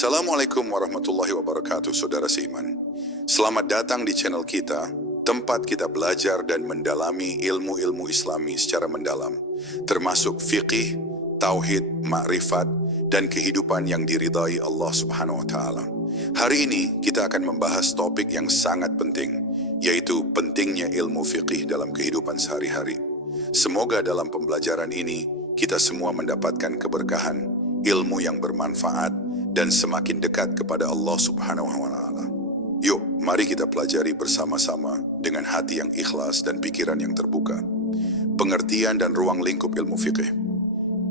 Assalamualaikum warahmatullahi wabarakatuh, saudara seiman. Selamat datang di channel kita, tempat kita belajar dan mendalami ilmu-ilmu Islami secara mendalam, termasuk fiqih, tauhid, ma'rifat, dan kehidupan yang diridhai Allah Subhanahu wa Ta'ala. Hari ini kita akan membahas topik yang sangat penting, yaitu pentingnya ilmu fiqih dalam kehidupan sehari-hari. Semoga dalam pembelajaran ini kita semua mendapatkan keberkahan, ilmu yang bermanfaat, dan semakin dekat kepada Allah Subhanahu wa Ta'ala. Yuk, mari kita pelajari bersama-sama dengan hati yang ikhlas dan pikiran yang terbuka. Pengertian dan ruang lingkup ilmu fiqih.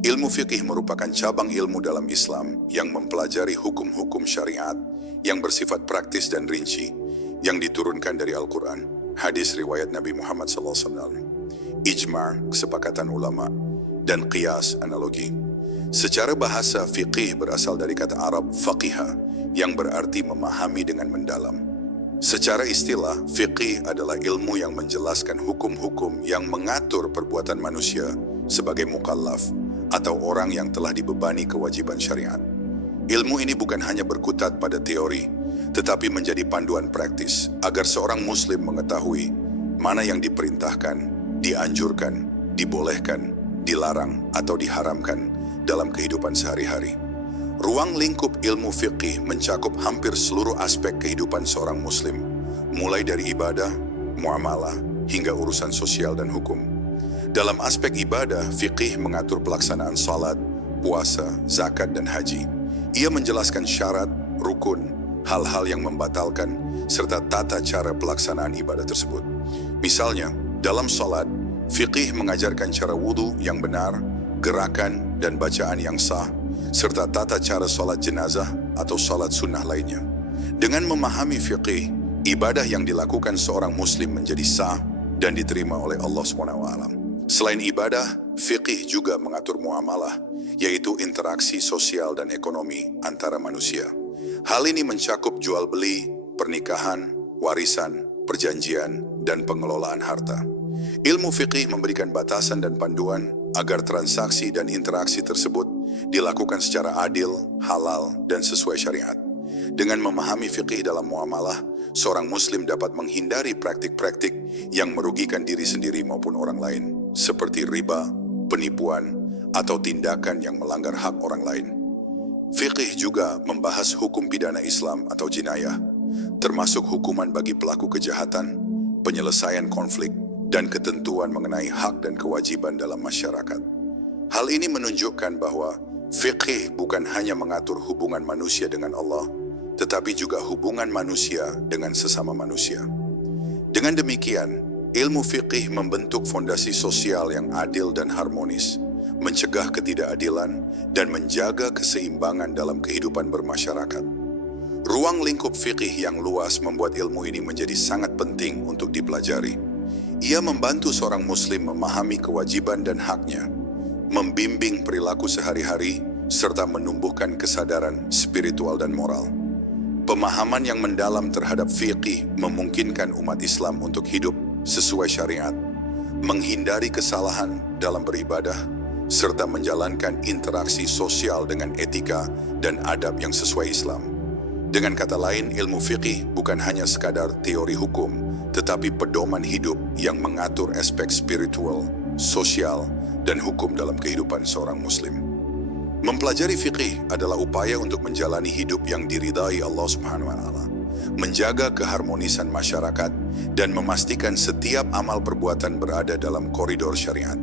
Ilmu fiqih merupakan cabang ilmu dalam Islam yang mempelajari hukum-hukum syariat yang bersifat praktis dan rinci, yang diturunkan dari Al-Quran, hadis riwayat Nabi Muhammad SAW, ijma', kesepakatan ulama, dan qiyas, analogi. Secara bahasa, fiqih berasal dari kata Arab faqiha, yang berarti memahami dengan mendalam. Secara istilah, fiqih adalah ilmu yang menjelaskan hukum-hukum yang mengatur perbuatan manusia sebagai mukallaf atau orang yang telah dibebani kewajiban syariat. Ilmu ini bukan hanya berkutat pada teori, tetapi menjadi panduan praktis agar seorang muslim mengetahui mana yang diperintahkan, dianjurkan, dibolehkan, dilarang, atau diharamkan dalam kehidupan sehari-hari. Ruang lingkup ilmu fiqih mencakup hampir seluruh aspek kehidupan seorang muslim, mulai dari ibadah, muamalah, hingga urusan sosial dan hukum. Dalam aspek ibadah, fiqih mengatur pelaksanaan salat, puasa, zakat, dan haji. Ia menjelaskan syarat, rukun, hal-hal yang membatalkan, serta tata cara pelaksanaan ibadah tersebut. Misalnya, dalam salat, fiqih mengajarkan cara wudhu yang benar, gerakan dan bacaan yang sah, serta tata cara salat jenazah atau salat sunnah lainnya. Dengan memahami fiqih, ibadah yang dilakukan seorang muslim menjadi sah dan diterima oleh Allah SWT. Selain ibadah, fiqih juga mengatur muamalah, yaitu interaksi sosial dan ekonomi antara manusia. Hal ini mencakup jual beli, pernikahan, warisan, perjanjian, dan pengelolaan harta. Ilmu fiqih memberikan batasan dan panduan agar transaksi dan interaksi tersebut dilakukan secara adil, halal, dan sesuai syariat. Dengan memahami fiqih dalam muamalah, seorang muslim dapat menghindari praktik-praktik yang merugikan diri sendiri maupun orang lain, seperti riba, penipuan, atau tindakan yang melanggar hak orang lain. Fiqih juga membahas hukum pidana Islam atau jinayah, termasuk hukuman bagi pelaku kejahatan, penyelesaian konflik, dan ketentuan mengenai hak dan kewajiban dalam masyarakat. Hal ini menunjukkan bahwa fiqih bukan hanya mengatur hubungan manusia dengan Allah, tetapi juga hubungan manusia dengan sesama manusia. Dengan demikian, ilmu fiqih membentuk fondasi sosial yang adil dan harmonis, mencegah ketidakadilan, dan menjaga keseimbangan dalam kehidupan bermasyarakat. Ruang lingkup fiqih yang luas membuat ilmu ini menjadi sangat penting untuk dipelajari. Ia membantu seorang muslim memahami kewajiban dan haknya, membimbing perilaku sehari-hari, serta menumbuhkan kesadaran spiritual dan moral. Pemahaman yang mendalam terhadap fiqih memungkinkan umat Islam untuk hidup sesuai syariat, menghindari kesalahan dalam beribadah, serta menjalankan interaksi sosial dengan etika dan adab yang sesuai Islam. Dengan kata lain, ilmu fiqih bukan hanya sekadar teori hukum, tetapi pedoman hidup yang mengatur aspek spiritual, sosial, dan hukum dalam kehidupan seorang muslim. Mempelajari fiqih adalah upaya untuk menjalani hidup yang diridhai Allah Subhanahu wa Ta'ala, menjaga keharmonisan masyarakat, dan memastikan setiap amal perbuatan berada dalam koridor syariat.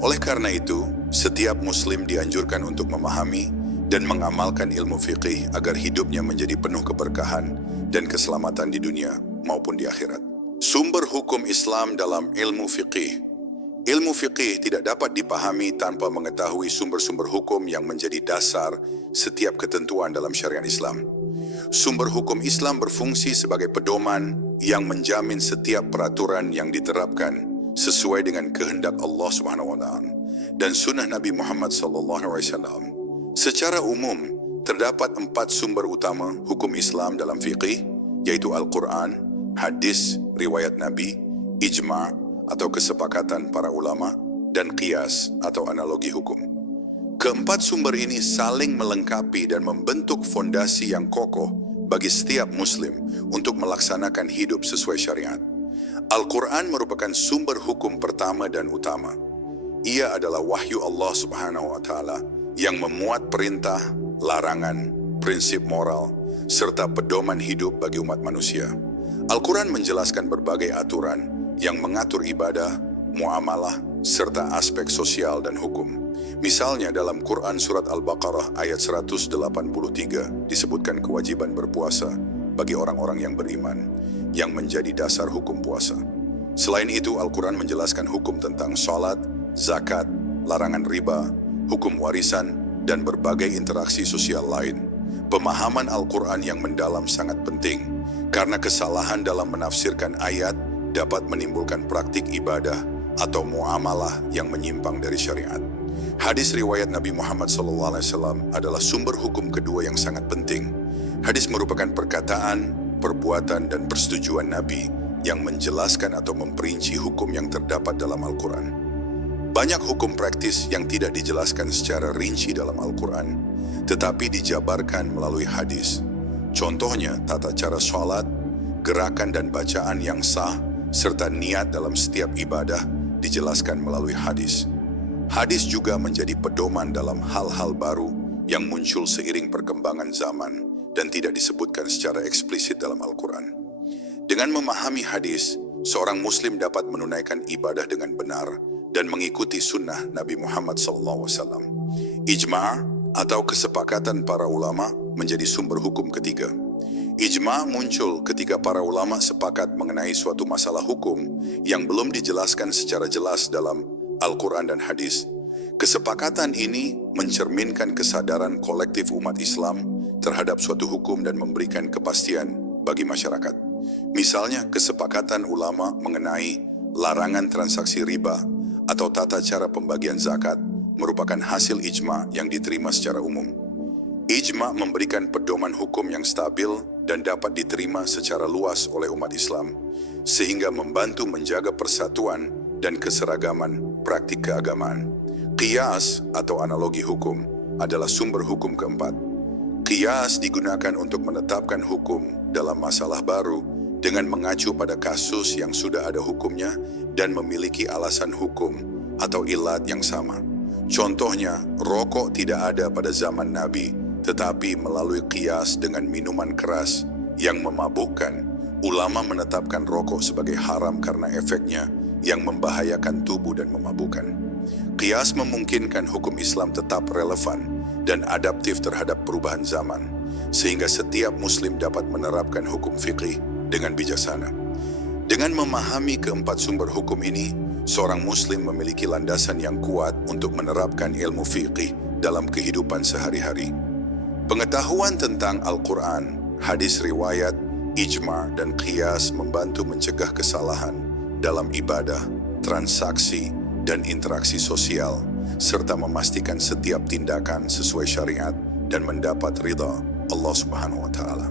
Oleh karena itu, setiap muslim dianjurkan untuk memahami dan mengamalkan ilmu fiqih agar hidupnya menjadi penuh keberkahan dan keselamatan di dunia maupun di akhirat. Sumber hukum Islam dalam ilmu fiqih. Ilmu fiqih tidak dapat dipahami tanpa mengetahui sumber-sumber hukum yang menjadi dasar setiap ketentuan dalam syariat Islam. Sumber hukum Islam berfungsi sebagai pedoman yang menjamin setiap peraturan yang diterapkan sesuai dengan kehendak Allah Subhanahu wa Ta'ala dan sunnah Nabi Muhammad SAW. Secara umum, terdapat 4 sumber utama hukum Islam dalam fiqih, yaitu Al-Quran, hadis, riwayat Nabi, ijma' atau kesepakatan para ulama, dan qiyas atau analogi hukum. Keempat sumber ini saling melengkapi dan membentuk fondasi yang kokoh bagi setiap muslim untuk melaksanakan hidup sesuai syariat. Al-Quran merupakan sumber hukum pertama dan utama. Ia adalah wahyu Allah Subhanahu wa Ta'ala yang memuat perintah, larangan, prinsip moral, serta pedoman hidup bagi umat manusia. Al-Quran menjelaskan berbagai aturan yang mengatur ibadah, muamalah, serta aspek sosial dan hukum. Misalnya dalam Quran Surat Al-Baqarah ayat 183 disebutkan kewajiban berpuasa bagi orang-orang yang beriman, yang menjadi dasar hukum puasa. Selain itu, Al-Quran menjelaskan hukum tentang sholat, zakat, larangan riba, hukum warisan, dan berbagai interaksi sosial lain. Pemahaman Al-Quran yang mendalam sangat penting, karena kesalahan dalam menafsirkan ayat dapat menimbulkan praktik ibadah atau muamalah yang menyimpang dari syariat. Hadis riwayat Nabi Muhammad SAW adalah sumber hukum kedua yang sangat penting. Hadis merupakan perkataan, perbuatan, dan persetujuan Nabi yang menjelaskan atau memperinci hukum yang terdapat dalam Al-Quran. Banyak hukum praktis yang tidak dijelaskan secara rinci dalam Al-Quran, tetapi dijabarkan melalui hadis. Contohnya, tata cara sholat, gerakan dan bacaan yang sah, serta niat dalam setiap ibadah dijelaskan melalui hadis. Hadis juga menjadi pedoman dalam hal-hal baru yang muncul seiring perkembangan zaman dan tidak disebutkan secara eksplisit dalam Al-Quran. Dengan memahami hadis, seorang muslim dapat menunaikan ibadah dengan benar dan mengikuti sunnah Nabi Muhammad SAW. Ijma' atau kesepakatan para ulama menjadi sumber hukum ketiga. Ijma' muncul ketika para ulama sepakat mengenai suatu masalah hukum yang belum dijelaskan secara jelas dalam Al-Quran dan hadis. Kesepakatan ini mencerminkan kesadaran kolektif umat Islam terhadap suatu hukum dan memberikan kepastian bagi masyarakat. Misalnya, kesepakatan ulama mengenai larangan transaksi riba atau tata cara pembagian zakat merupakan hasil ijma' yang diterima secara umum. Ijma' memberikan pedoman hukum yang stabil dan dapat diterima secara luas oleh umat Islam, sehingga membantu menjaga persatuan dan keseragaman praktik keagamaan. Qiyas atau analogi hukum adalah sumber hukum keempat. Qiyas digunakan untuk menetapkan hukum dalam masalah baru dengan mengacu pada kasus yang sudah ada hukumnya dan memiliki alasan hukum atau ilat yang sama. Contohnya, rokok tidak ada pada zaman Nabi, tetapi melalui qiyas dengan minuman keras yang memabukkan, ulama menetapkan rokok sebagai haram karena efeknya yang membahayakan tubuh dan memabukkan. Qiyas memungkinkan hukum Islam tetap relevan dan adaptif terhadap perubahan zaman, sehingga setiap muslim dapat menerapkan hukum fiqih dengan bijaksana. Dengan memahami keempat sumber hukum ini, seorang muslim memiliki landasan yang kuat untuk menerapkan ilmu fiqih dalam kehidupan sehari-hari. Pengetahuan tentang Al-Quran, hadis riwayat, ijma' dan qiyas membantu mencegah kesalahan dalam ibadah, transaksi, dan interaksi sosial, serta memastikan setiap tindakan sesuai syariat dan mendapat ridha Allah Subhanahu wa Ta'ala.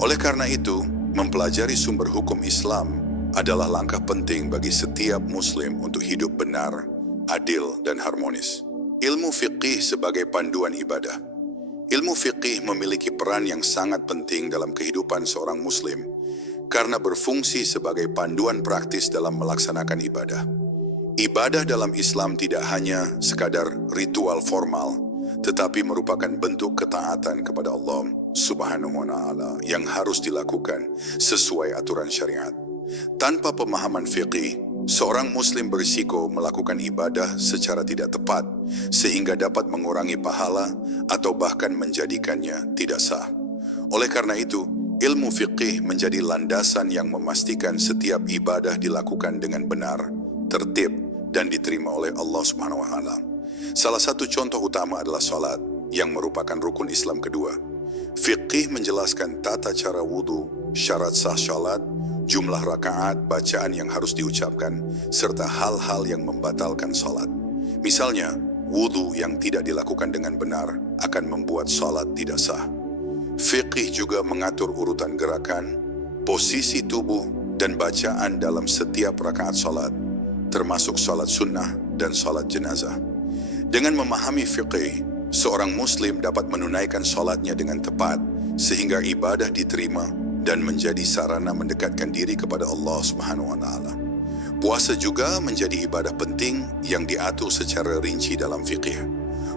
Oleh karena itu, mempelajari sumber hukum Islam adalah langkah penting bagi setiap muslim untuk hidup benar, adil, dan harmonis. Ilmu fiqih sebagai panduan ibadah. Ilmu fiqih memiliki peran yang sangat penting dalam kehidupan seorang muslim, karena berfungsi sebagai panduan praktis dalam melaksanakan ibadah. Ibadah dalam Islam tidak hanya sekadar ritual formal, tetapi merupakan bentuk ketaatan kepada Allah Subhanahu wa Ta'ala yang harus dilakukan sesuai aturan syariat. Tanpa pemahaman fiqih, seorang muslim berisiko melakukan ibadah secara tidak tepat, sehingga dapat mengurangi pahala atau bahkan menjadikannya tidak sah. Oleh karena itu, ilmu fiqih menjadi landasan yang memastikan setiap ibadah dilakukan dengan benar, tertib, dan diterima oleh Allah Subhanahu wa Ta'ala. Salah satu contoh utama adalah salat, yang merupakan rukun Islam kedua. Fiqih menjelaskan tata cara wudu, syarat sah salat, jumlah rakaat, bacaan yang harus diucapkan, serta hal-hal yang membatalkan salat. Misalnya, wudu yang tidak dilakukan dengan benar akan membuat salat tidak sah. Fiqih juga mengatur urutan gerakan, posisi tubuh, dan bacaan dalam setiap rakaat salat, termasuk salat sunnah dan salat jenazah. Dengan memahami fiqih, seorang muslim dapat menunaikan sholatnya dengan tepat sehingga ibadah diterima dan menjadi sarana mendekatkan diri kepada Allah Subhanahu wa taala. Puasa juga menjadi ibadah penting yang diatur secara rinci dalam fikih.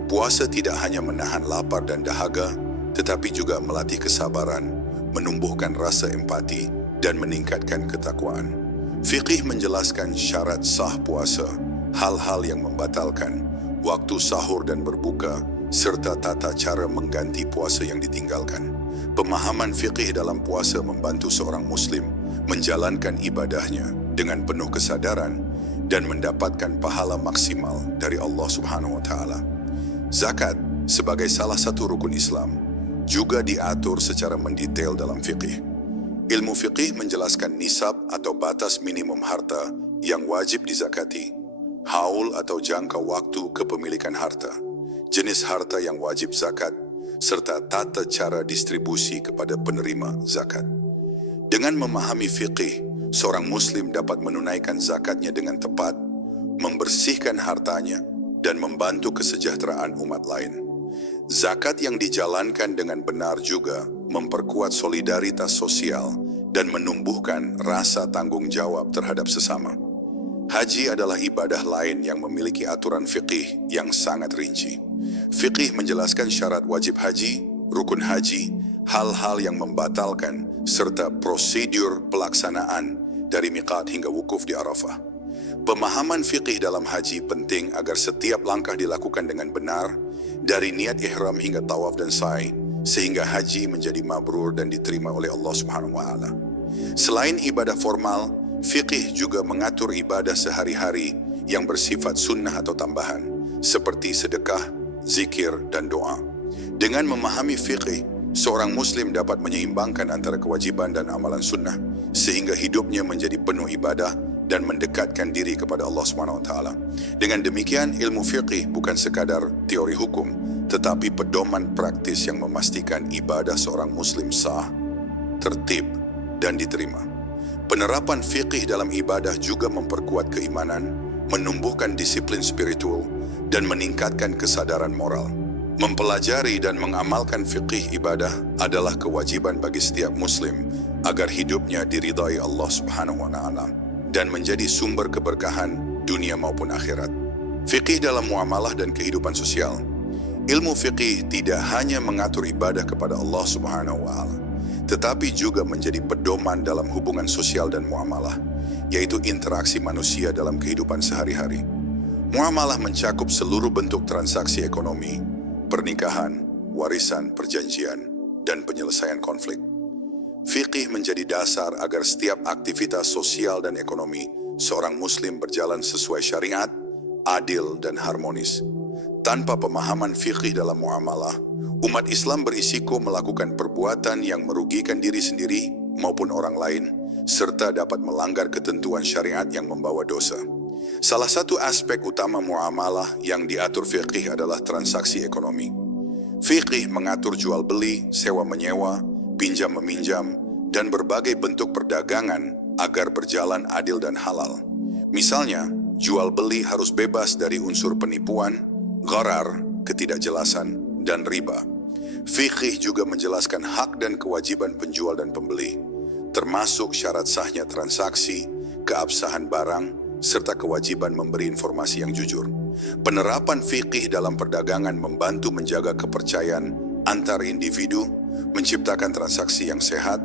Puasa tidak hanya menahan lapar dan dahaga, tetapi juga melatih kesabaran, menumbuhkan rasa empati, dan meningkatkan ketakwaan. Fikih menjelaskan syarat sah puasa, hal-hal yang membatalkan, waktu sahur dan berbuka, serta tata cara mengganti puasa yang ditinggalkan. Pemahaman fikih dalam puasa membantu seorang muslim menjalankan ibadahnya dengan penuh kesadaran dan mendapatkan pahala maksimal dari Allah Subhanahu wa taala. Zakat sebagai salah satu rukun Islam juga diatur secara mendetail dalam fikih. Ilmu fikih menjelaskan nisab atau batas minimum harta yang wajib dizakati, haul atau jangka waktu kepemilikan harta, jenis harta yang wajib zakat, serta tata cara distribusi kepada penerima zakat. Dengan memahami fikih, seorang muslim dapat menunaikan zakatnya dengan tepat, membersihkan hartanya, dan membantu kesejahteraan umat lain. Zakat yang dijalankan dengan benar juga memperkuat solidaritas sosial dan menumbuhkan rasa tanggung jawab terhadap sesama. Haji adalah ibadah lain yang memiliki aturan fikih yang sangat rinci. Fikih menjelaskan syarat wajib haji, rukun haji, hal-hal yang membatalkan, serta prosedur pelaksanaan dari miqat hingga wukuf di Arafah. Pemahaman fikih dalam haji penting agar setiap langkah dilakukan dengan benar, dari niat ihram hingga tawaf dan sa'i, sehingga haji menjadi mabrur dan diterima oleh Allah Subhanahu wa taala. Selain ibadah formal, fikih juga mengatur ibadah sehari-hari yang bersifat sunnah atau tambahan, seperti sedekah, zikir, dan doa. Dengan memahami fikih, seorang muslim dapat menyeimbangkan antara kewajiban dan amalan sunnah, sehingga hidupnya menjadi penuh ibadah dan mendekatkan diri kepada Allah SWT. Dengan demikian, ilmu fiqih bukan sekadar teori hukum, tetapi pedoman praktis yang memastikan ibadah seorang muslim sah, tertib, dan diterima. Penerapan fiqih dalam ibadah juga memperkuat keimanan, menumbuhkan disiplin spiritual, dan meningkatkan kesadaran moral. Mempelajari dan mengamalkan fiqih ibadah adalah kewajiban bagi setiap muslim agar hidupnya diridai Allah Subhanahu wa taala dan menjadi sumber keberkahan dunia maupun akhirat. Fiqih dalam muamalah dan kehidupan sosial. Ilmu fiqih tidak hanya mengatur ibadah kepada Allah Subhanahu wa taala, tetapi juga menjadi pedoman dalam hubungan sosial dan muamalah, yaitu interaksi manusia dalam kehidupan sehari-hari. Muamalah mencakup seluruh bentuk transaksi ekonomi, pernikahan, warisan, perjanjian, dan penyelesaian konflik. Fiqih menjadi dasar agar setiap aktivitas sosial dan ekonomi seorang muslim berjalan sesuai syariat, adil, dan harmonis. Tanpa pemahaman fiqih dalam muamalah, umat Islam berisiko melakukan perbuatan yang merugikan diri sendiri maupun orang lain, serta dapat melanggar ketentuan syariat yang membawa dosa. Salah satu aspek utama muamalah yang diatur fiqih adalah transaksi ekonomi. Fiqih mengatur jual beli, sewa menyewa, pinjam meminjam, dan berbagai bentuk perdagangan agar berjalan adil dan halal. Misalnya, jual beli harus bebas dari unsur penipuan, gharar, ketidakjelasan, dan riba. Fiqih juga menjelaskan hak dan kewajiban penjual dan pembeli, termasuk syarat sahnya transaksi, keabsahan barang, serta kewajiban memberi informasi yang jujur. Penerapan fiqih dalam perdagangan membantu menjaga kepercayaan antar individu, menciptakan transaksi yang sehat,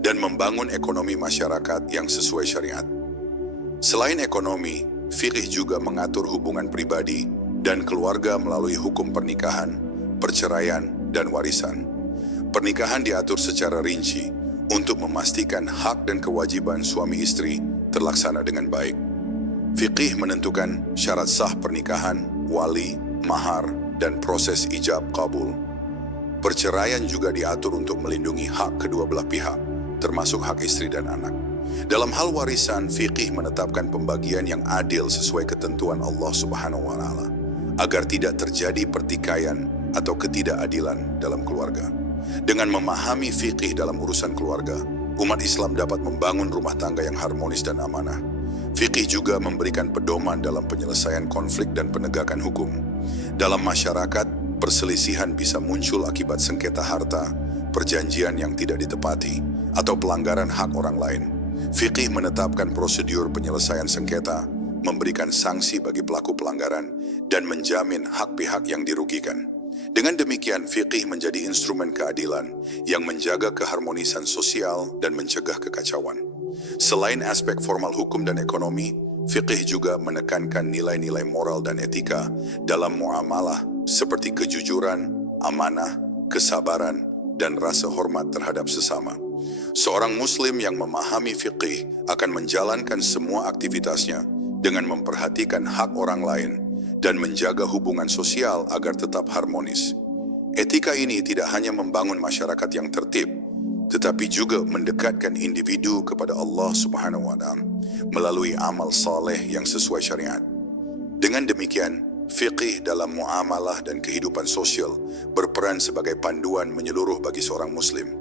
dan membangun ekonomi masyarakat yang sesuai syariat. Selain ekonomi, fiqih juga mengatur hubungan pribadi dan keluarga melalui hukum pernikahan, perceraian, dan warisan. Pernikahan diatur secara rinci untuk memastikan hak dan kewajiban suami istri terlaksana dengan baik. Fiqih menentukan syarat sah pernikahan, wali, mahar, dan proses ijab kabul. Perceraian juga diatur untuk melindungi hak kedua belah pihak, termasuk hak istri dan anak. Dalam hal warisan, fiqih menetapkan pembagian yang adil sesuai ketentuan Allah Subhanahu wa taala, agar tidak terjadi pertikaian atau ketidakadilan dalam keluarga. Dengan memahami fiqih dalam urusan keluarga, umat Islam dapat membangun rumah tangga yang harmonis dan amanah. Fiqih juga memberikan pedoman dalam penyelesaian konflik dan penegakan hukum. Dalam masyarakat, perselisihan bisa muncul akibat sengketa harta, perjanjian yang tidak ditepati, atau pelanggaran hak orang lain. Fiqih menetapkan prosedur penyelesaian sengketa, memberikan sanksi bagi pelaku pelanggaran, dan menjamin hak pihak yang dirugikan. Dengan demikian, fiqih menjadi instrumen keadilan yang menjaga keharmonisan sosial dan mencegah kekacauan. Selain aspek formal hukum dan ekonomi, fiqih juga menekankan nilai-nilai moral dan etika dalam muamalah seperti kejujuran, amanah, kesabaran, dan rasa hormat terhadap sesama. Seorang muslim yang memahami fiqih akan menjalankan semua aktivitasnya dengan memperhatikan hak orang lain dan menjaga hubungan sosial agar tetap harmonis. Etika ini tidak hanya membangun masyarakat yang tertib, tetapi juga mendekatkan individu kepada Allah Subhanahu wa Ta'ala melalui amal saleh yang sesuai syariat. Dengan demikian, fiqih dalam muamalah dan kehidupan sosial berperan sebagai panduan menyeluruh bagi seorang muslim.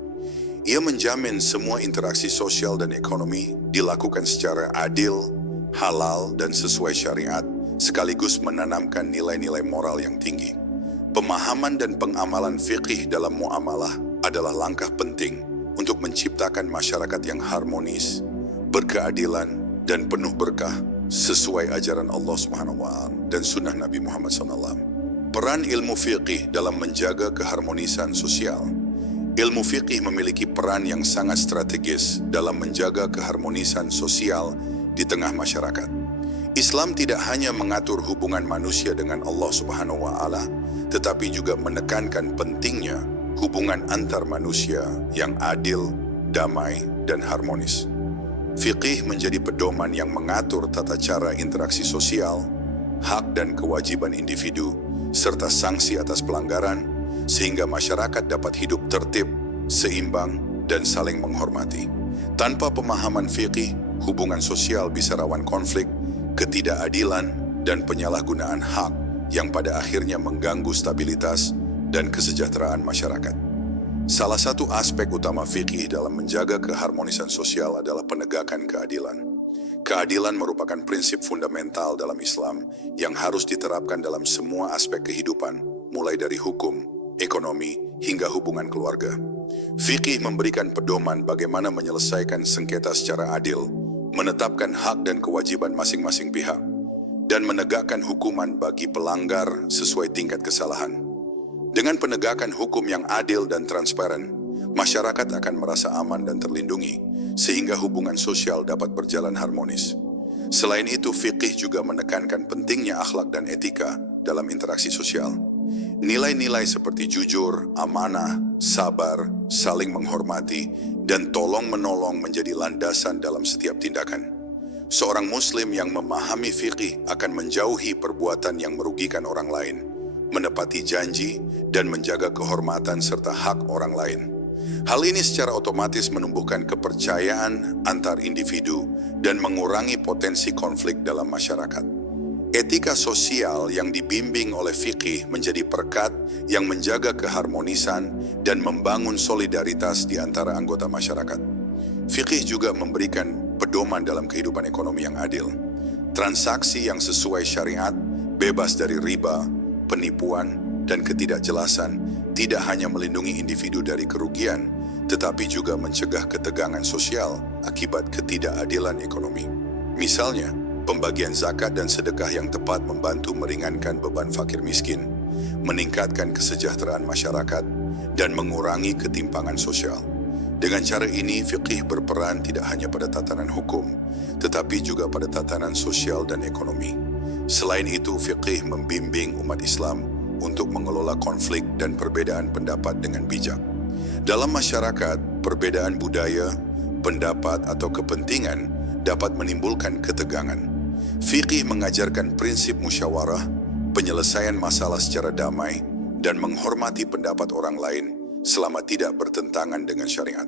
Ia menjamin semua interaksi sosial dan ekonomi dilakukan secara adil, halal, dan sesuai syariat, sekaligus menanamkan nilai-nilai moral yang tinggi. Pemahaman dan pengamalan fiqih dalam muamalah adalah langkah penting untuk menciptakan masyarakat yang harmonis, berkeadilan, dan penuh berkah sesuai ajaran Allah SWT dan sunnah Nabi Muhammad SAW. Peran ilmu fiqih dalam menjaga keharmonisan sosial. Ilmu fiqih memiliki peran yang sangat strategis dalam menjaga keharmonisan sosial di tengah masyarakat. Islam tidak hanya mengatur hubungan manusia dengan Allah Subhanahu wa Ta'ala, tetapi juga menekankan pentingnya hubungan antar manusia yang adil, damai, dan harmonis. Fiqih menjadi pedoman yang mengatur tata cara interaksi sosial, hak dan kewajiban individu, serta sanksi atas pelanggaran, sehingga masyarakat dapat hidup tertib, seimbang, dan saling menghormati. Tanpa pemahaman fiqih, hubungan sosial bisa rawan konflik, ketidakadilan, dan penyalahgunaan hak yang pada akhirnya mengganggu stabilitas dan kesejahteraan masyarakat. Salah satu aspek utama fiqih dalam menjaga keharmonisan sosial adalah penegakan keadilan. Keadilan merupakan prinsip fundamental dalam Islam yang harus diterapkan dalam semua aspek kehidupan, mulai dari hukum, ekonomi, hingga hubungan keluarga. Fiqih memberikan pedoman bagaimana menyelesaikan sengketa secara adil, menetapkan hak dan kewajiban masing-masing pihak, dan menegakkan hukuman bagi pelanggar sesuai tingkat kesalahan. Dengan penegakan hukum yang adil dan transparan, masyarakat akan merasa aman dan terlindungi, sehingga hubungan sosial dapat berjalan harmonis. Selain itu, fiqih juga menekankan pentingnya akhlak dan etika dalam interaksi sosial. Nilai-nilai seperti jujur, amanah, sabar, saling menghormati, dan tolong-menolong menjadi landasan dalam setiap tindakan. Seorang muslim yang memahami fiqih akan menjauhi perbuatan yang merugikan orang lain, menepati janji, dan menjaga kehormatan serta hak orang lain. Hal ini secara otomatis menumbuhkan kepercayaan antar individu dan mengurangi potensi konflik dalam masyarakat. Etika sosial yang dibimbing oleh fiqih menjadi perekat yang menjaga keharmonisan dan membangun solidaritas di antara anggota masyarakat. Fiqih juga memberikan pedoman dalam kehidupan ekonomi yang adil. Transaksi yang sesuai syariat, bebas dari riba, penipuan, dan ketidakjelasan tidak hanya melindungi individu dari kerugian, tetapi juga mencegah ketegangan sosial akibat ketidakadilan ekonomi. Misalnya, pembagian zakat dan sedekah yang tepat membantu meringankan beban fakir miskin, meningkatkan kesejahteraan masyarakat, dan mengurangi ketimpangan sosial. Dengan cara ini, fiqih berperan tidak hanya pada tatanan hukum, tetapi juga pada tatanan sosial dan ekonomi. Selain itu, fiqih membimbing umat Islam untuk mengelola konflik dan perbedaan pendapat dengan bijak. Dalam masyarakat, perbedaan budaya, pendapat, atau kepentingan dapat menimbulkan ketegangan. Fiqih mengajarkan prinsip musyawarah, penyelesaian masalah secara damai, dan menghormati pendapat orang lain selama tidak bertentangan dengan syariat.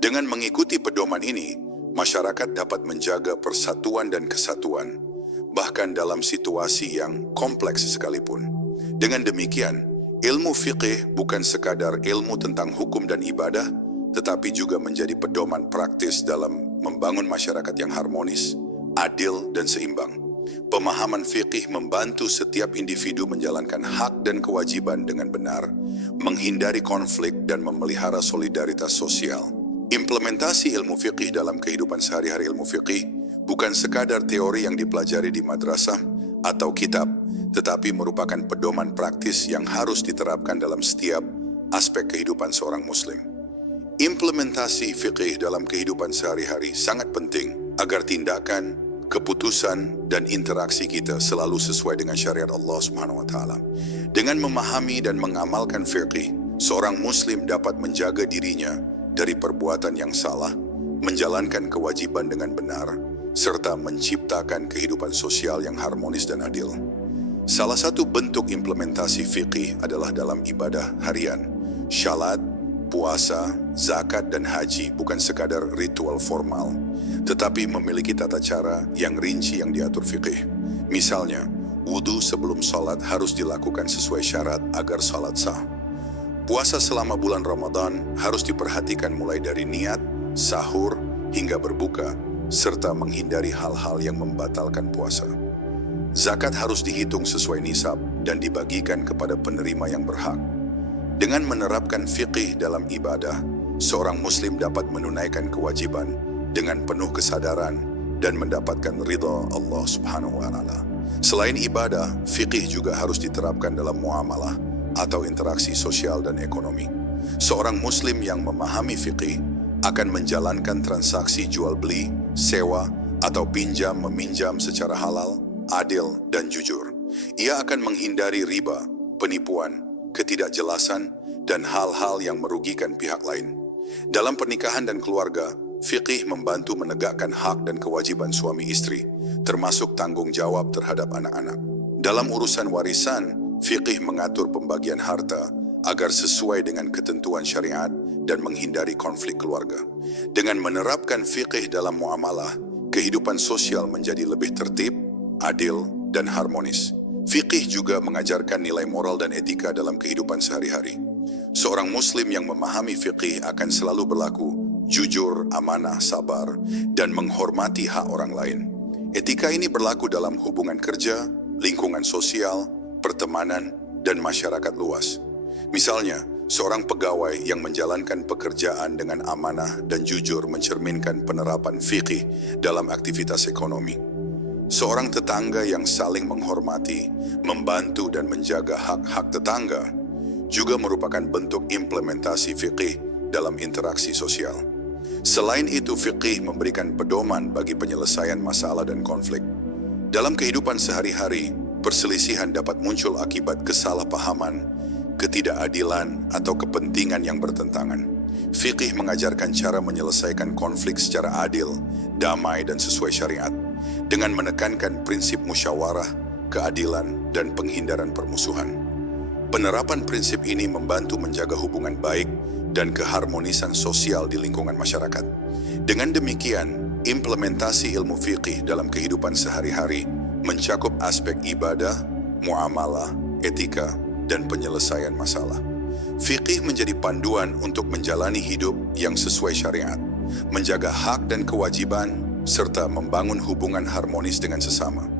Dengan mengikuti pedoman ini, masyarakat dapat menjaga persatuan dan kesatuan, bahkan dalam situasi yang kompleks sekalipun. Dengan demikian, ilmu fiqih bukan sekadar ilmu tentang hukum dan ibadah, tetapi juga menjadi pedoman praktis dalam membangun masyarakat yang harmonis, adil, dan seimbang. Pemahaman fikih membantu setiap individu menjalankan hak dan kewajiban dengan benar, menghindari konflik dan memelihara solidaritas sosial. Implementasi ilmu fikih dalam kehidupan sehari-hari. Ilmu fikih bukan sekadar teori yang dipelajari di madrasah atau kitab, tetapi merupakan pedoman praktis yang harus diterapkan dalam setiap aspek kehidupan seorang muslim. Implementasi fikih dalam kehidupan sehari-hari sangat penting agar tindakan, keputusan, dan interaksi kita selalu sesuai dengan syariat Allah Subhanahu wa Ta'ala. Dengan memahami dan mengamalkan fikih, seorang muslim dapat menjaga dirinya dari perbuatan yang salah, menjalankan kewajiban dengan benar, serta menciptakan kehidupan sosial yang harmonis dan adil. Salah satu bentuk implementasi fikih adalah dalam ibadah harian. Syalat, puasa, zakat, dan haji bukan sekadar ritual formal, tetapi memiliki tata cara yang rinci yang diatur fikih. Misalnya, wudu sebelum salat harus dilakukan sesuai syarat agar salat sah. Puasa selama bulan Ramadan harus diperhatikan mulai dari niat, sahur, hingga berbuka, serta menghindari hal-hal yang membatalkan puasa. Zakat harus dihitung sesuai nisab dan dibagikan kepada penerima yang berhak. Dengan menerapkan fikih dalam ibadah, seorang muslim dapat menunaikan kewajiban dengan penuh kesadaran dan mendapatkan ridha Allah Subhanahu wa Ta'ala. Selain ibadah, fikih juga harus diterapkan dalam muamalah atau interaksi sosial dan ekonomi. Seorang muslim yang memahami fikih akan menjalankan transaksi jual beli, sewa, atau pinjam-meminjam secara halal, adil, dan jujur. Ia akan menghindari riba, penipuan, ketidakjelasan, dan hal-hal yang merugikan pihak lain. Dalam pernikahan dan keluarga, fikih membantu menegakkan hak dan kewajiban suami istri, termasuk tanggung jawab terhadap anak-anak. Dalam urusan warisan, fikih mengatur pembagian harta agar sesuai dengan ketentuan syariat dan menghindari konflik keluarga. Dengan menerapkan fikih dalam muamalah, kehidupan sosial menjadi lebih tertib, adil, dan harmonis. Fikih juga mengajarkan nilai moral dan etika dalam kehidupan sehari-hari. Seorang muslim yang memahami fikih akan selalu berlaku jujur, amanah, sabar, dan menghormati hak orang lain. Etika ini berlaku dalam hubungan kerja, lingkungan sosial, pertemanan, dan masyarakat luas. Misalnya, seorang pegawai yang menjalankan pekerjaan dengan amanah dan jujur mencerminkan penerapan fikih dalam aktivitas ekonomi. Seorang tetangga yang saling menghormati, membantu, dan menjaga hak-hak tetangga juga merupakan bentuk implementasi fikih dalam interaksi sosial. Selain itu, fikih memberikan pedoman bagi penyelesaian masalah dan konflik. Dalam kehidupan sehari-hari, perselisihan dapat muncul akibat kesalahpahaman, ketidakadilan, atau kepentingan yang bertentangan. Fikih mengajarkan cara menyelesaikan konflik secara adil, damai, dan sesuai syariat, dengan menekankan prinsip musyawarah, keadilan, dan penghindaran permusuhan. Penerapan prinsip ini membantu menjaga hubungan baik dan keharmonisan sosial di lingkungan masyarakat. Dengan demikian, implementasi ilmu fikih dalam kehidupan sehari-hari mencakup aspek ibadah, muamalah, etika, dan penyelesaian masalah. Fikih menjadi panduan untuk menjalani hidup yang sesuai syariat, menjaga hak dan kewajiban, serta membangun hubungan harmonis dengan sesama.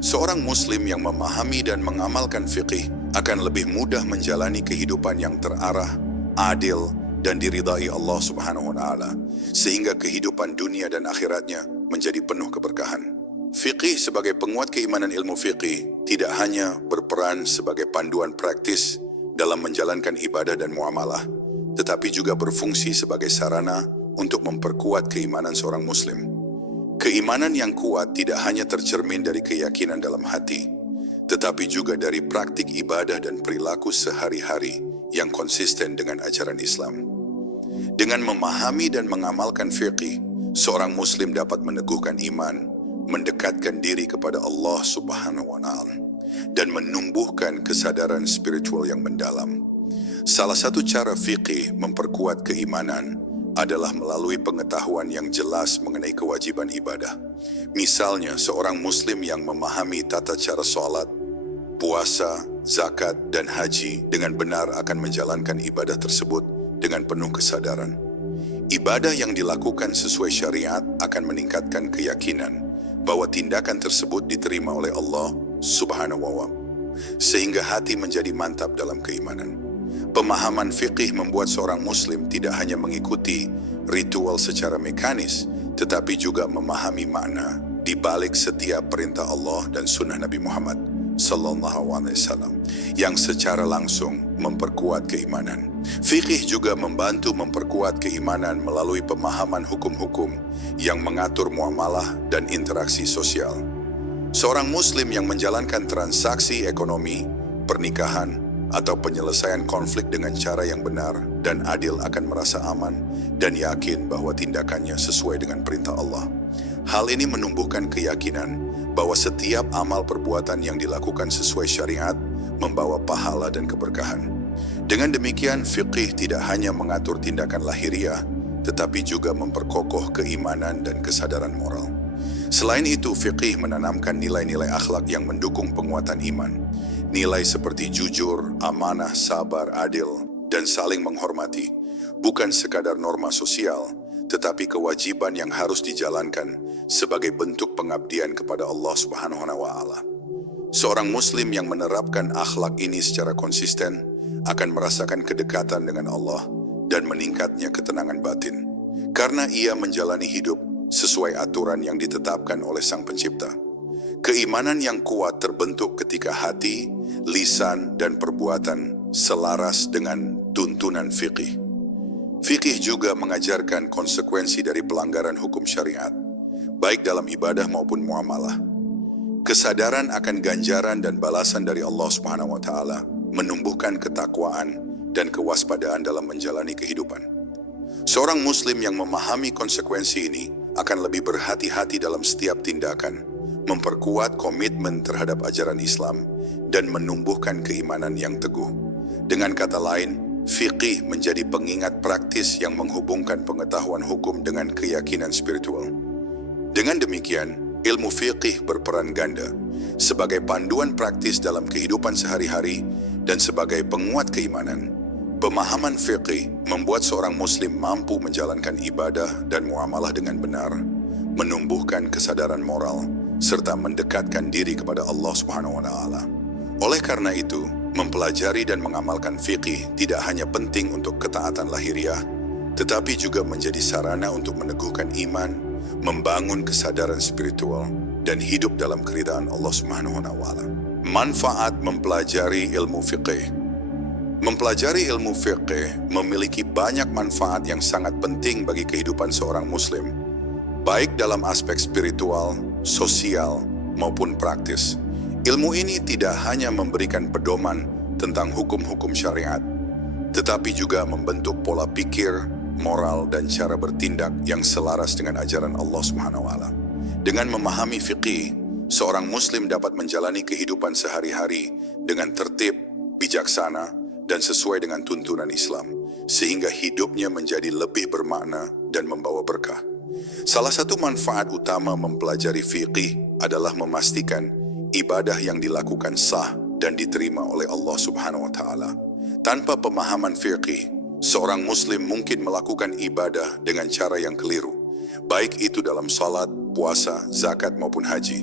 Seorang muslim yang memahami dan mengamalkan fikih akan lebih mudah menjalani kehidupan yang terarah, adil, dan diridai Allah Subhanahu wa Ta'ala, sehingga kehidupan dunia dan akhiratnya menjadi penuh keberkahan. Fikih sebagai penguat keimanan. Ilmu fikih tidak hanya berperan sebagai panduan praktis dalam menjalankan ibadah dan muamalah, tetapi juga berfungsi sebagai sarana untuk memperkuat keimanan seorang muslim. Keimanan yang kuat tidak hanya tercermin dari keyakinan dalam hati, tetapi juga dari praktik ibadah dan perilaku sehari-hari yang konsisten dengan ajaran Islam. Dengan memahami dan mengamalkan fikih, seorang muslim dapat meneguhkan iman, mendekatkan diri kepada Allah Subhanahu wa Ta'ala, dan menumbuhkan kesadaran spiritual yang mendalam. Salah satu cara fikih memperkuat keimanan adalah melalui pengetahuan yang jelas mengenai kewajiban ibadah. Misalnya, seorang muslim yang memahami tata cara sholat, puasa, zakat, dan haji dengan benar akan menjalankan ibadah tersebut dengan penuh kesadaran. Ibadah yang dilakukan sesuai syariat akan meningkatkan keyakinan, bahwa tindakan tersebut diterima oleh Allah Subhanahu wa Ta'ala, sehingga hati menjadi mantap dalam keimanan. Pemahaman fiqih membuat seorang muslim tidak hanya mengikuti ritual secara mekanis, tetapi juga memahami makna di balik setiap perintah Allah dan sunnah Nabi Muhammad sallallahu alaihi wasallam yang secara langsung memperkuat keimanan. Fikih juga membantu memperkuat keimanan melalui pemahaman hukum-hukum yang mengatur muamalah dan interaksi sosial. Seorang muslim yang menjalankan transaksi ekonomi, pernikahan, atau penyelesaian konflik dengan cara yang benar dan adil akan merasa aman dan yakin bahwa tindakannya sesuai dengan perintah Allah. Hal ini menumbuhkan keyakinan bahwa setiap amal perbuatan yang dilakukan sesuai syariat membawa pahala dan keberkahan. Dengan demikian, fiqih tidak hanya mengatur tindakan lahiriah, tetapi juga memperkokoh keimanan dan kesadaran moral. Selain itu, fiqih menanamkan nilai-nilai akhlak yang mendukung penguatan iman. Nilai seperti jujur, amanah, sabar, adil, dan saling menghormati bukan sekadar norma sosial, tetapi kewajiban yang harus dijalankan sebagai bentuk pengabdian kepada Allah Subhanahu wa Ta'ala. Seorang muslim yang menerapkan akhlak ini secara konsisten akan merasakan kedekatan dengan Allah dan meningkatnya ketenangan batin, karena ia menjalani hidup sesuai aturan yang ditetapkan oleh Sang Pencipta. Keimanan yang kuat terbentuk ketika hati, lisan, dan perbuatan selaras dengan tuntunan fiqih. Fikih juga mengajarkan konsekuensi dari pelanggaran hukum syariat, baik dalam ibadah maupun muamalah. Kesadaran akan ganjaran dan balasan dari Allah Subhanahu wa Ta'ala menumbuhkan ketakwaan dan kewaspadaan dalam menjalani kehidupan. Seorang muslim yang memahami konsekuensi ini akan lebih berhati-hati dalam setiap tindakan, memperkuat komitmen terhadap ajaran Islam, dan menumbuhkan keimanan yang teguh. Dengan kata lain, fiqih menjadi pengingat praktis yang menghubungkan pengetahuan hukum dengan keyakinan spiritual. Dengan demikian, ilmu fiqih berperan ganda sebagai panduan praktis dalam kehidupan sehari-hari dan sebagai penguat keimanan. Pemahaman fiqih membuat seorang muslim mampu menjalankan ibadah dan muamalah dengan benar, menumbuhkan kesadaran moral, serta mendekatkan diri kepada Allah Subhanahu wa Ta'ala. Oleh karena itu, mempelajari dan mengamalkan fiqih tidak hanya penting untuk ketaatan lahiriah, tetapi juga menjadi sarana untuk meneguhkan iman, membangun kesadaran spiritual, dan hidup dalam keridhaan Allah Subhanahu wa Ta'ala. Manfaat mempelajari ilmu fiqih. Mempelajari ilmu fiqih memiliki banyak manfaat yang sangat penting bagi kehidupan seorang muslim, baik dalam aspek spiritual, sosial, maupun praktis. Ilmu ini tidak hanya memberikan pedoman tentang hukum-hukum syariat, tetapi juga membentuk pola pikir, moral, dan cara bertindak yang selaras dengan ajaran Allah Subhanahu wa Ta'ala. Dengan memahami fiqih, seorang muslim dapat menjalani kehidupan sehari-hari dengan tertib, bijaksana, dan sesuai dengan tuntunan Islam, sehingga hidupnya menjadi lebih bermakna dan membawa berkah. Salah satu manfaat utama mempelajari fiqih adalah memastikan ibadah yang dilakukan sah dan diterima oleh Allah Subhanahu wa Ta'ala. Tanpa pemahaman fiqih, seorang muslim mungkin melakukan ibadah dengan cara yang keliru, baik itu dalam salat, puasa, zakat maupun haji.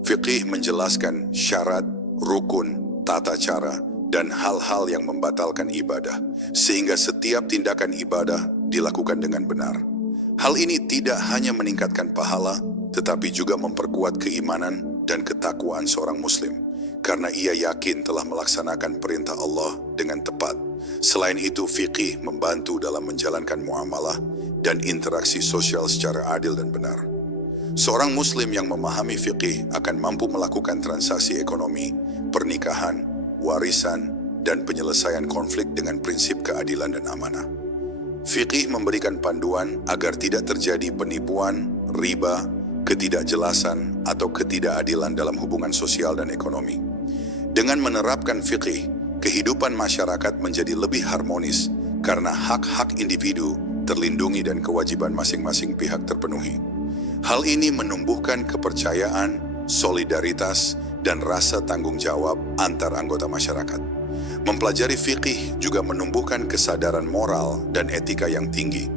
Fiqih menjelaskan syarat, rukun, tata cara, dan hal-hal yang membatalkan ibadah, sehingga setiap tindakan ibadah dilakukan dengan benar. Hal ini tidak hanya meningkatkan pahala, tetapi juga memperkuat keimanan dan ketakwaan seorang muslim, karena ia yakin telah melaksanakan perintah Allah dengan tepat. Selain itu, fiqih membantu dalam menjalankan muamalah dan interaksi sosial secara adil dan benar. Seorang muslim yang memahami fiqih akan mampu melakukan transaksi ekonomi, pernikahan, warisan, dan penyelesaian konflik dengan prinsip keadilan dan amanah. Fiqih memberikan panduan agar tidak terjadi penipuan, riba, ketidakjelasan, atau ketidakadilan dalam hubungan sosial dan ekonomi. Dengan menerapkan fiqih, kehidupan masyarakat menjadi lebih harmonis karena hak-hak individu terlindungi dan kewajiban masing-masing pihak terpenuhi. Hal ini menumbuhkan kepercayaan, solidaritas, dan rasa tanggung jawab antar anggota masyarakat. Mempelajari fiqih juga menumbuhkan kesadaran moral dan etika yang tinggi.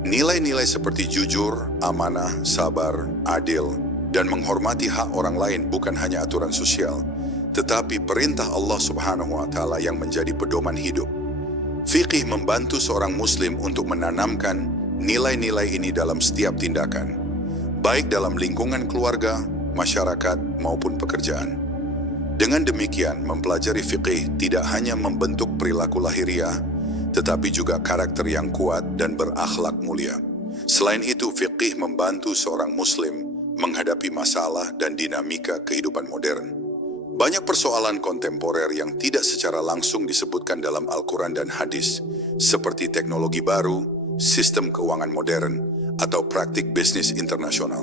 Nilai-nilai seperti jujur, amanah, sabar, adil, dan menghormati hak orang lain bukan hanya aturan sosial, tetapi perintah Allah Subhanahu wa Ta'ala yang menjadi pedoman hidup. Fiqih membantu seorang Muslim untuk menanamkan nilai-nilai ini dalam setiap tindakan, baik dalam lingkungan keluarga, masyarakat, maupun pekerjaan. Dengan demikian, mempelajari fiqih tidak hanya membentuk perilaku lahiriah, tetapi juga karakter yang kuat dan berakhlak mulia. Selain itu, fiqih membantu seorang Muslim menghadapi masalah dan dinamika kehidupan modern. Banyak persoalan kontemporer yang tidak secara langsung disebutkan dalam Al-Quran dan hadis, seperti teknologi baru, sistem keuangan modern, atau praktik bisnis internasional.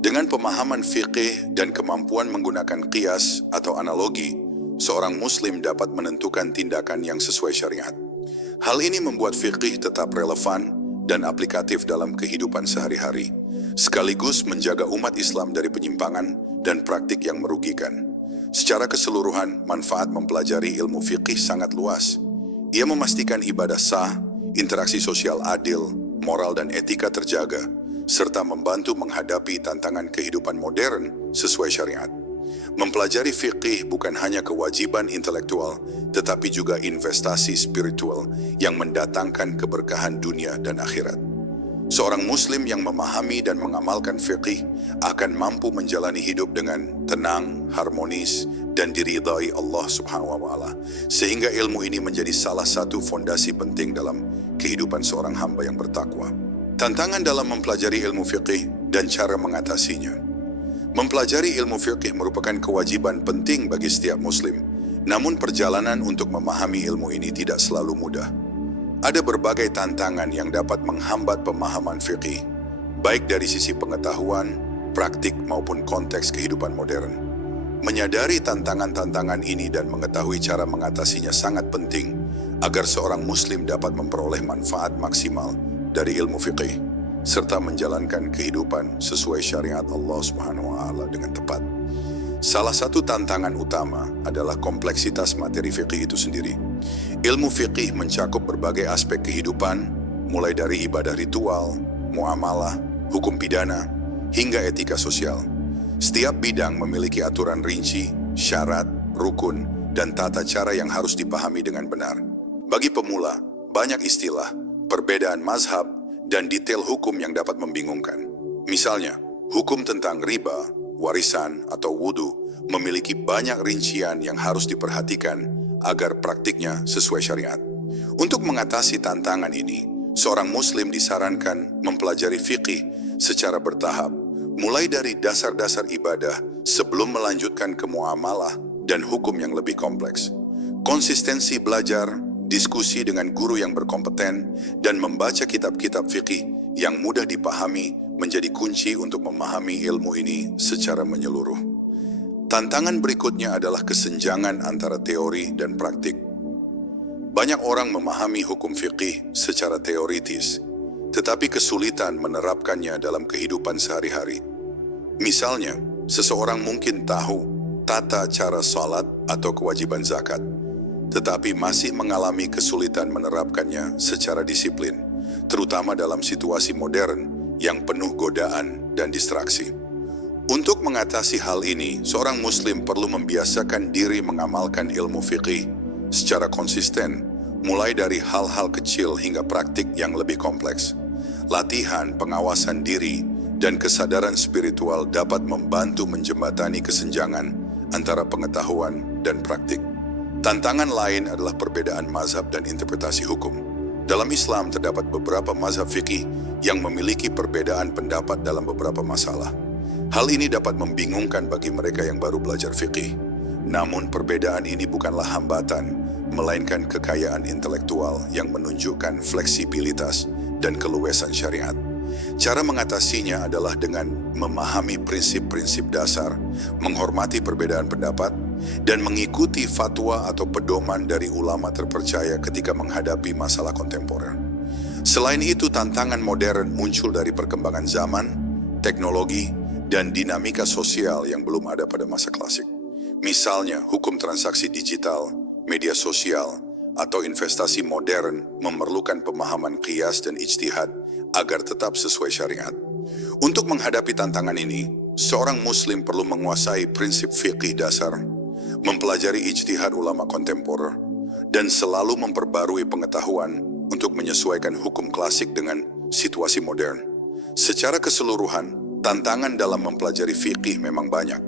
Dengan pemahaman fiqih dan kemampuan menggunakan qiyas atau analogi, seorang Muslim dapat menentukan tindakan yang sesuai syariat. Hal ini membuat fiqih tetap relevan dan aplikatif dalam kehidupan sehari-hari, sekaligus menjaga umat Islam dari penyimpangan dan praktik yang merugikan. Secara keseluruhan, manfaat mempelajari ilmu fiqih sangat luas. Ia memastikan ibadah sah, interaksi sosial adil, moral dan etika terjaga, serta membantu menghadapi tantangan kehidupan modern sesuai syariat. Mempelajari fiqih bukan hanya kewajiban intelektual, tetapi juga investasi spiritual yang mendatangkan keberkahan dunia dan akhirat. Seorang Muslim yang memahami dan mengamalkan fiqih akan mampu menjalani hidup dengan tenang, harmonis, dan diridhai Allah Subhanahu wa Ta'ala, sehingga ilmu ini menjadi salah satu fondasi penting dalam kehidupan seorang hamba yang bertakwa. Tantangan dalam mempelajari ilmu fiqih dan cara mengatasinya. Mempelajari ilmu fiqih merupakan kewajiban penting bagi setiap Muslim, namun perjalanan untuk memahami ilmu ini tidak selalu mudah. Ada berbagai tantangan yang dapat menghambat pemahaman fiqih, baik dari sisi pengetahuan, praktik maupun konteks kehidupan modern. Menyadari tantangan-tantangan ini dan mengetahui cara mengatasinya sangat penting agar seorang Muslim dapat memperoleh manfaat maksimal dari ilmu fiqih, serta menjalankan kehidupan sesuai syariat Allah Subhanahu wa Ta'ala dengan tepat. Salah satu tantangan utama adalah kompleksitas materi fiqih itu sendiri. Ilmu fiqih mencakup berbagai aspek kehidupan, mulai dari ibadah ritual, muamalah, hukum pidana, hingga etika sosial. Setiap bidang memiliki aturan rinci, syarat, rukun, dan tata cara yang harus dipahami dengan benar. Bagi pemula, banyak istilah, perbedaan mazhab, dan detail hukum yang dapat membingungkan. Misalnya, hukum tentang riba, warisan, atau wudu memiliki banyak rincian yang harus diperhatikan agar praktiknya sesuai syariat. Untuk mengatasi tantangan ini, seorang Muslim disarankan mempelajari fiqih secara bertahap, mulai dari dasar-dasar ibadah sebelum melanjutkan ke muamalah dan hukum yang lebih kompleks. Konsistensi belajar, diskusi dengan guru yang berkompeten, dan membaca kitab-kitab fiqih yang mudah dipahami menjadi kunci untuk memahami ilmu ini secara menyeluruh. Tantangan berikutnya adalah kesenjangan antara teori dan praktik. Banyak orang memahami hukum fiqih secara teoritis, tetapi kesulitan menerapkannya dalam kehidupan sehari-hari. Misalnya, seseorang mungkin tahu tata cara salat atau kewajiban zakat, tetapi masih mengalami kesulitan menerapkannya secara disiplin, terutama dalam situasi modern yang penuh godaan dan distraksi. Untuk mengatasi hal ini, seorang Muslim perlu membiasakan diri mengamalkan ilmu fiqih secara konsisten, mulai dari hal-hal kecil hingga praktik yang lebih kompleks. Latihan, pengawasan diri, dan kesadaran spiritual dapat membantu menjembatani kesenjangan antara pengetahuan dan praktik. Tantangan lain adalah perbedaan mazhab dan interpretasi hukum. Dalam Islam terdapat beberapa mazhab fikih yang memiliki perbedaan pendapat dalam beberapa masalah. Hal ini dapat membingungkan bagi mereka yang baru belajar fikih. Namun perbedaan ini bukanlah hambatan, melainkan kekayaan intelektual yang menunjukkan fleksibilitas dan keluasan syariat. Cara mengatasinya adalah dengan memahami prinsip-prinsip dasar, menghormati perbedaan pendapat, dan mengikuti fatwa atau pedoman dari ulama terpercaya ketika menghadapi masalah kontemporer. Selain itu, tantangan modern muncul dari perkembangan zaman, teknologi, dan dinamika sosial yang belum ada pada masa klasik. Misalnya, hukum transaksi digital, media sosial, atau investasi modern memerlukan pemahaman qiyas dan ijtihad agar tetap sesuai syariat. Untuk menghadapi tantangan ini, seorang muslim perlu menguasai prinsip fikih dasar, mempelajari ijtihad ulama kontemporer, dan selalu memperbarui pengetahuan untuk menyesuaikan hukum klasik dengan situasi modern. Secara keseluruhan, tantangan dalam mempelajari fikih memang banyak,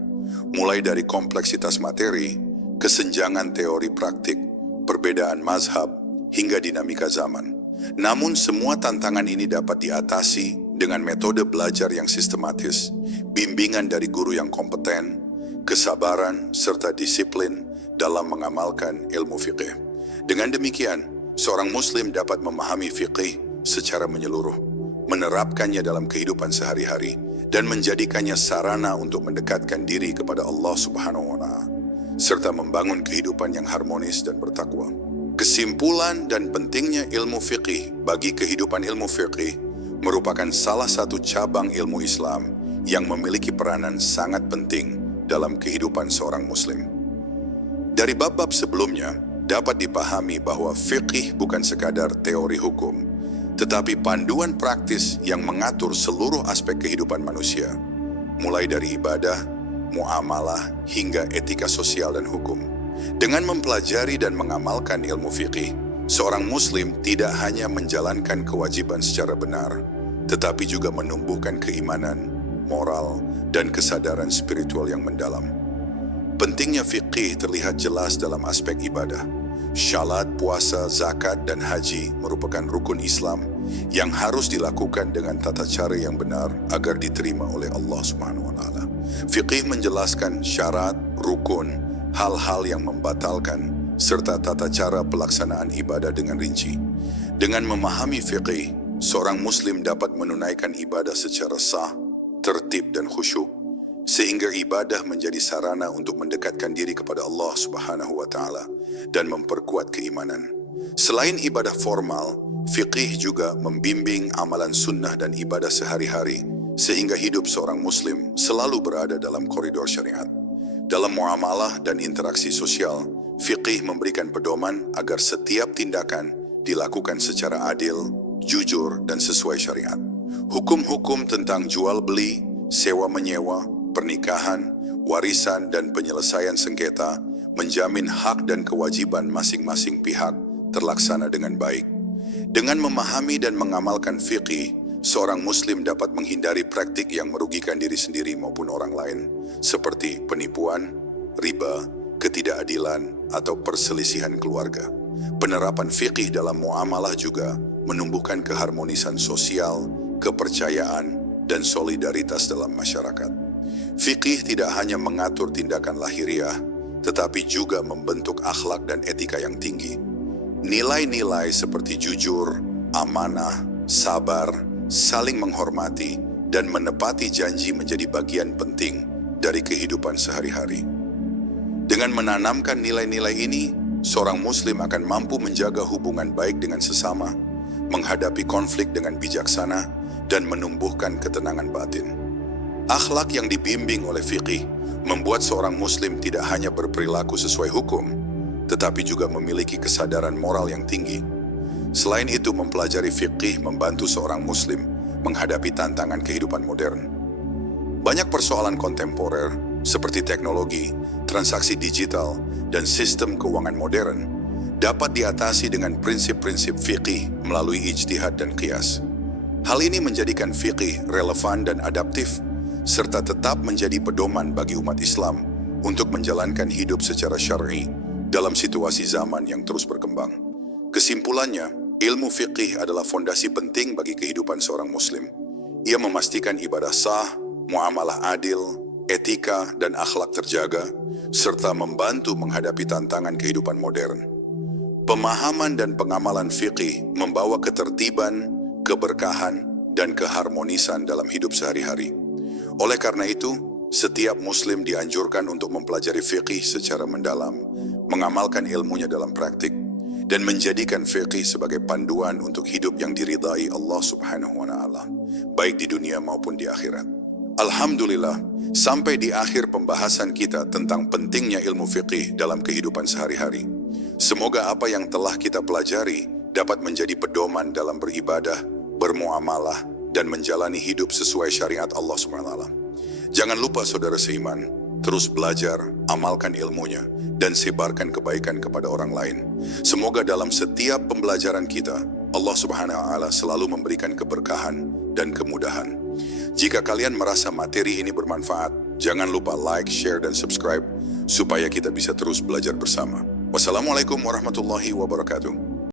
mulai dari kompleksitas materi, kesenjangan teori praktik, perbedaan mazhab, hingga dinamika zaman. Namun semua tantangan ini dapat diatasi dengan metode belajar yang sistematis, bimbingan dari guru yang kompeten, kesabaran, serta disiplin dalam mengamalkan ilmu fikih. Dengan demikian, seorang muslim dapat memahami fikih secara menyeluruh, menerapkannya dalam kehidupan sehari-hari, dan menjadikannya sarana untuk mendekatkan diri kepada Allah Subhanahu wa Ta'ala, serta membangun kehidupan yang harmonis dan bertakwa. Kesimpulan dan pentingnya ilmu fikih bagi kehidupan ilmu fikih merupakan salah satu cabang ilmu Islam yang memiliki peranan sangat penting dalam kehidupan seorang muslim. Dari bab-bab sebelumnya, dapat dipahami bahwa fikih bukan sekadar teori hukum, tetapi panduan praktis yang mengatur seluruh aspek kehidupan manusia, mulai dari ibadah, muamalah, hingga etika sosial dan hukum. Dengan mempelajari dan mengamalkan ilmu fikih, seorang muslim tidak hanya menjalankan kewajiban secara benar, tetapi juga menumbuhkan keimanan, moral, dan kesadaran spiritual yang mendalam. Pentingnya fikih terlihat jelas dalam aspek ibadah. Syalat, puasa, zakat, dan haji merupakan rukun Islam yang harus dilakukan dengan tata cara yang benar agar diterima oleh Allah Subhanahu wa Ta'ala. Fikih menjelaskan syarat, rukun, hal-hal yang membatalkan, serta tata cara pelaksanaan ibadah dengan rinci. Dengan memahami fikih, seorang muslim dapat menunaikan ibadah secara sah, tertib, dan khusyuk, sehingga ibadah menjadi sarana untuk mendekatkan diri kepada Allah Subhanahu wa Ta'ala dan memperkuat keimanan. Selain ibadah formal, fikih juga membimbing amalan sunnah dan ibadah sehari-hari, sehingga hidup seorang muslim selalu berada dalam koridor syariat. Dalam muamalah dan interaksi sosial, fikih memberikan pedoman agar setiap tindakan dilakukan secara adil, jujur, dan sesuai syariat. Hukum-hukum tentang jual beli, sewa menyewa, pernikahan, warisan, dan penyelesaian sengketa menjamin hak dan kewajiban masing-masing pihak terlaksana dengan baik. Dengan memahami dan mengamalkan fikih, seorang muslim dapat menghindari praktik yang merugikan diri sendiri maupun orang lain, seperti penipuan, riba, ketidakadilan, atau perselisihan keluarga. Penerapan fikih dalam muamalah juga menumbuhkan keharmonisan sosial, kepercayaan, dan solidaritas dalam masyarakat. Fikih tidak hanya mengatur tindakan lahiriah, tetapi juga membentuk akhlak dan etika yang tinggi. Nilai-nilai seperti jujur, amanah, sabar, saling menghormati, dan menepati janji menjadi bagian penting dari kehidupan sehari-hari. Dengan menanamkan nilai-nilai ini, seorang muslim akan mampu menjaga hubungan baik dengan sesama, menghadapi konflik dengan bijaksana, dan menumbuhkan ketenangan batin. Akhlak yang dibimbing oleh fikih membuat seorang muslim tidak hanya berperilaku sesuai hukum, tetapi juga memiliki kesadaran moral yang tinggi. Selain itu, mempelajari fikih membantu seorang muslim menghadapi tantangan kehidupan modern. Banyak persoalan kontemporer seperti teknologi, transaksi digital, dan sistem keuangan modern dapat diatasi dengan prinsip-prinsip fikih melalui ijtihad dan qiyas. Hal ini menjadikan fikih relevan dan adaptif, serta tetap menjadi pedoman bagi umat Islam untuk menjalankan hidup secara syar'i dalam situasi zaman yang terus berkembang. Kesimpulannya, ilmu fikih adalah fondasi penting bagi kehidupan seorang muslim. Ia memastikan ibadah sah, muamalah adil, etika, dan akhlak terjaga, serta membantu menghadapi tantangan kehidupan modern. Pemahaman dan pengamalan fikih membawa ketertiban, keberkahan, dan keharmonisan dalam hidup sehari-hari. Oleh karena itu, setiap muslim dianjurkan untuk mempelajari fikih secara mendalam, mengamalkan ilmunya dalam praktik, dan menjadikan fikih sebagai panduan untuk hidup yang diridai Allah Subhanahu wa Ta'ala, baik di dunia maupun di akhirat. Alhamdulillah, sampai di akhir pembahasan kita tentang pentingnya ilmu fikih dalam kehidupan sehari-hari. Semoga apa yang telah kita pelajari dapat menjadi pedoman dalam beribadah, bermuamalah, dan menjalani hidup sesuai syariat Allah SWT. Jangan lupa saudara seiman, terus belajar, amalkan ilmunya, dan sebarkan kebaikan kepada orang lain. Semoga dalam setiap pembelajaran kita, Allah Subhanahu wa Ta'ala selalu memberikan keberkahan dan kemudahan. Jika kalian merasa materi ini bermanfaat, jangan lupa like, share, dan subscribe supaya kita bisa terus belajar bersama. Wassalamualaikum warahmatullahi wabarakatuh.